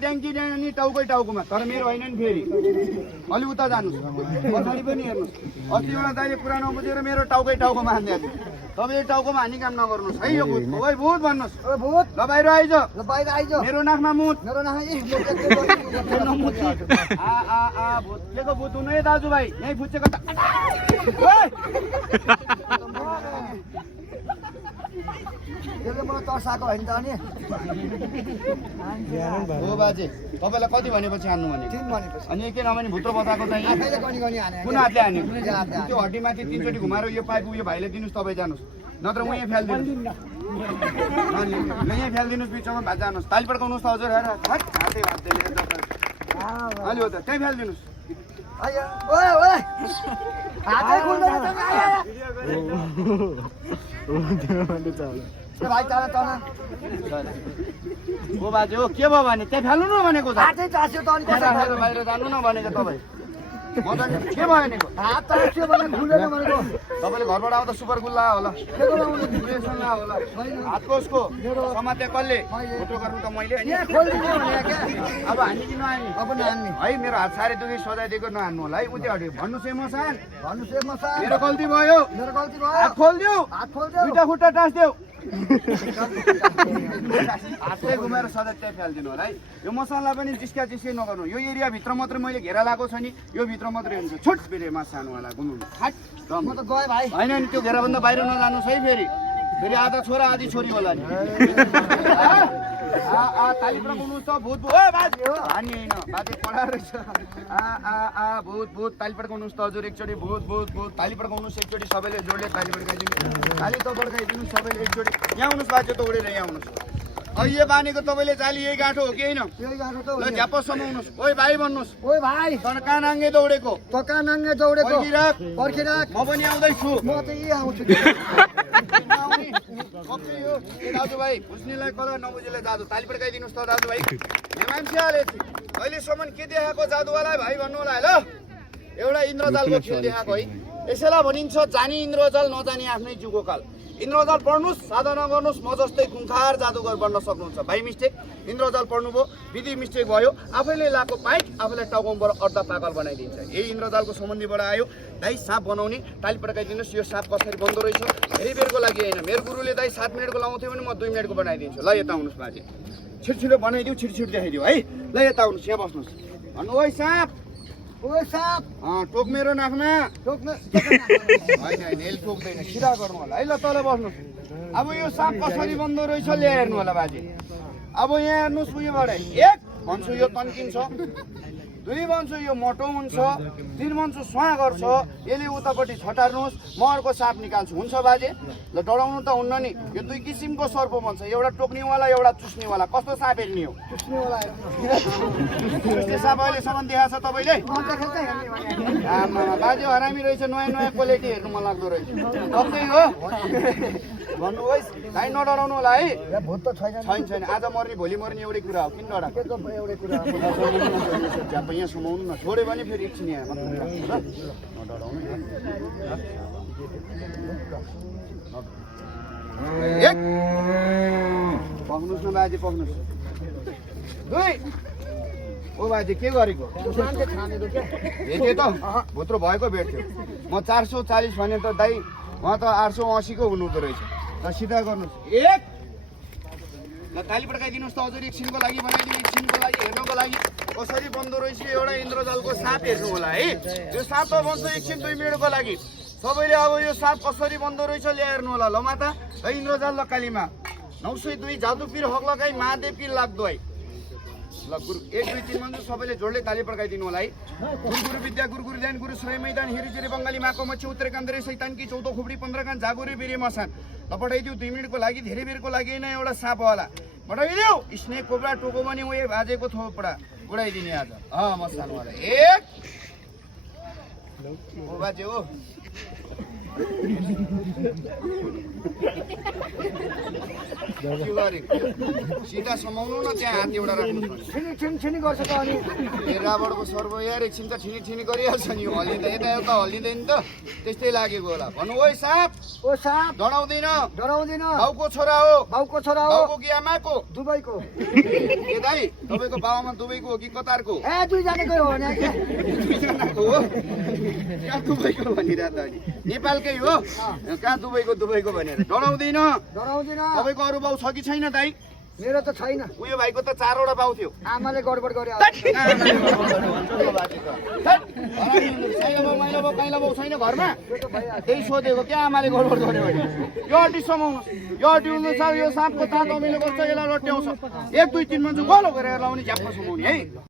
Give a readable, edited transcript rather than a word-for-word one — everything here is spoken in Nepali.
ट्याङ्की नि टाउकोमा तर मेरो होइन नि फेरि अलि उता जानुहोस् पछाडि पनि हेर्नुहोस् अस्ति एउटा दाइले कुरा नबुझेर मेरो टाउकोमा हान्दै हाल्यो तपाईँले टाउकोमा हान्ने काम नगर्नुहोस् है यो भूत ओइ भूत भन्नुहोस् भूत ल बाहिर आइज आइज मेरो नाकमा मुत मेरो नाक भूत के को भूत हुनु है दाजुभाइ यहीँ फुच्चेको त त्यसले मलाई तर्साएको होइन त अनि हो बाजे तपाईँलाई कति भनेपछि हान्नु भने अनि के नभने भुत्रो बताएको चाहिँ कुन हातले हान्यो त्यो हड्डीमाथि 3 चोटि घुमाएर यो पाइप उयो भाइले दिनुहोस् तपाईँ जानुहोस् नत्र उहीँ फ्यालिदिनुहोस् यहीँ फ्यालिदिनुहोस् बिचमा भात जानुहोस् ताली पड्काउनुहोस् त हजुर हेर हातै अलि हो त त्यहीँ फ्यालिदिनुहोस् हो बाजे हो के भयो भने त्यहाँ फ्याल्नु न भनेको बाहिर जानु न भनेको तपाईँ म त के भयो भनेको तपाईँले घरबाट आउँदा सुपर गुल्ला होला हातको उसको समाते कसले फोटो गर्नु त मैले अब हान्ने कि नहान्ने है मेरो हात साह्रै दुखी सजाइदिएको नहान्नु होला है उति हट्यो भन्नुहोस् है मसान मेरो गल्ती भयो हात खोलिदियो दुईटा खुट्टा टाँस्देऊ हातले घुमाएर सधैँ त्यहाँ फ्यालिदिनु होला है यो मसला पनि जिस्का नगर्नु यो एरियाभित्र मात्रै मैले घेरा लगाएको छ नि यो भित्र मात्रै हुन्छ छुट बिरेमा सानोवाला घुम्नु होइन नि त्यो घेराभन्दा बाहिर नजानुहोस् है फेरि आधा छोरा आधी छोरी होला नि ताली पड्काउनुहोस् त भूत बाजे हो हानी होइन बाजे पढा रहेछ भूत ताली पड्काउनुहोस् त हजुर एकचोटि भूत ताली पड्काउनुहोस् एकचोटि सबैले जोडले ताली पड्काइदिनु ताली त पड्काइदिनु सबैले एकचोटि यहाँ आउनुहोस् बाजे त उडेर यहाँ आउनुहोस् अहिले बानेको तपाईँले जाली यही गाँठो हो कि होइन ल झ्याप समाउनुहोस् ओइ भाइ भन्नुहोस् ओइ भाइ तँ कहाँ नाङ्गे दौडेको पर्खिराख म पनि आउँदैछु म त यही आउँछु दाजुभाइ बुझ्नेलाई कला नबुझेलाई जादु ताली पड्काइदिनुहोस् त दाजुभाइ मान्छेहरूले अहिलेसम्म के देखाएको जादुवालाई भाइ भन्नु होला ल एउटा इन्द्रजालको खेल देखाएको है यसैलाई भनिन्छ जानी इन्द्रजाल नजानी आफ्नै जुगो काल इन्द्रजाल पढ्नुहोस् साधना गर्नुहोस् म जस्तै खुङ्खार जादुगर बन्न सक्नुहुन्छ भाइ मिस्टेक इन्द्रजाल पढ्नुभयो विधि मिस्टेक भयो आफैले लाएको पाइट आफूलाई टाउकोबाट अर्धा पागल बनाइदिन्छ यही इन्द्रजालको सम्बन्धीबाट आयो दाइ साँप बनाउने ताली पड्काइदिनुहोस् यो साँप कसरी बन्दो रहेछ धेरै बेरको लागि होइन मेरो गुरुले दाइ 7 मिनटको लाउँथ्यो भने म 2 मिनटको बनाइदिन्छु ल यता आउनुहोस् बाजे छिटो बनाइदिउ छिटो देखाइदिउ है ल यता आउनुहोस् यहाँ बस्नुहोस् भन्नु ओइ साँप टोक मेरो नाकमा होइन टोक्दैन सिधा गर्नु होला है ल तल बस्नुहोस् अब यो साँप कसरी बन्दो रहेछ ल्याएर हेर्नु होला बाजे अब यहाँ हेर्नुहोस् उयोबाट 1 भन्छु यो तन्किन्छ 2 भन्छु यो मोटो हुन्छ 3 भन्छु स्वाहा गर्छ यसले उतापट्टि छटार्नुहोस् म अर्को साँप निकाल्छु हुन्छ बाजे ल डराउनु त हुन्न नि यो 2 किसिमको सर्प भन्छ एउटा टोक्नेवाला एउटा चुस्नेवाला कस्तो साँप हेर्ने हो चुस्ने साँप अहिलेसम्म देखाएको छ तपाईँले बाजे हरामी रहेछ नयाँ क्वालिटी हेर्नु मन लाग्दो रहेछ सबै हो भन्नुहोस् भाइ नडराउनु होला है छैन आज मर्ने भोलि मर्ने एउटै कुरा हो किन डरा यहाँ सुमाउनु न छोड्यो भने फेरि एकछिन यहाँ नडराउनु पक्नुहोस् न बाजे पक्नुहोस् 2 ओ बाजे के गरेको भेट्यो त भुत्रो भएको भेट्थ्यो म 440 भने त दाइ उहाँ त 880 को हुनुहुँदो रहेछ ल सिधा गर्नुहोस् 1 ल ताली पड्काइदिनुहोस् त हजुर एकछिनको लागि बनाइदिनु एकछिनको लागि हेर्नको लागि कसरी बन्दो रहेछ एउटा इन्द्रजालको साँप हेर्नु होला है यो साँप त बन्छ एकछिन 2 मिनटको लागि सबैले अब यो साँप कसरी बन्दो रहेछ ल्याइहेर्नु होला ल माता है इन्द्रजाल ल कालीमा 902 जादु पीर हक लगाई महादेव की लाग्दो है ल गुरु 1 2 3 भन्छु सबैले जोडले ताली पड्काइदिनु होला है गुरु विद्या गुरु ध्यान गुरु श्रेय मैदान हेरिचेरी बङ्गाली माको मच्छी उत्तरे कान्दरे शैतान की 14 खुबडी 15 कान जागुरे बिरे मसान ल पठाइदिउ 2 मिनेटको लागि धेरै बेरको लागि नै एउटा साँप होला पठाइदिउ स्नेक कोब्रा टोको पनि उयो भाजेको थोपडा उडाइदिने आज मसान वाला 1 ओ बाजे हो के गरेको सिधा समाउनु न त्यहाँ हात एउटा राख्नु छिनी गर्छ त अनि ए राबरको सर्व यार एकछिन त ठिनी गरिहाल्छ नि यो हल्लिँदा यता हल्लिँदैन त त्यस्तै लागेको होला भन्नु ओइ साप ओ साप डराउँदैन डराउँदिन बाउको छोरा हो बाउको छोरा हो बाउको कि आमाको दुबईको ए दाइ तपाईँको बाउमा दुबईको हो कि कतारको ए दुईजनाकै हो भने दुईजनाको हो कहाँ दुबईको भनिरहेको त अनि नेपालकै हो कहाँ दुबईको भनेर डराउँदैन डराउँदिन तपाईँको अरू बाउ छ कि छैन दाइ मेरो त छैन उयो भाइको त 4 वटा बाउ थियो आमाले गडबड गरे काइला बाउ छैन घरमा त्यही सोधेको क्या आमाले गडबड गर्यो भने यो अड्डी समाउनु यो अड्डी उल्लु छ यो साँपको दाँत अमिलो गर्छ यसलाई लट्याउँछ 1 2 3 मा चाहिँ गोलो गरेर लाउने झ्याप्प समाउने है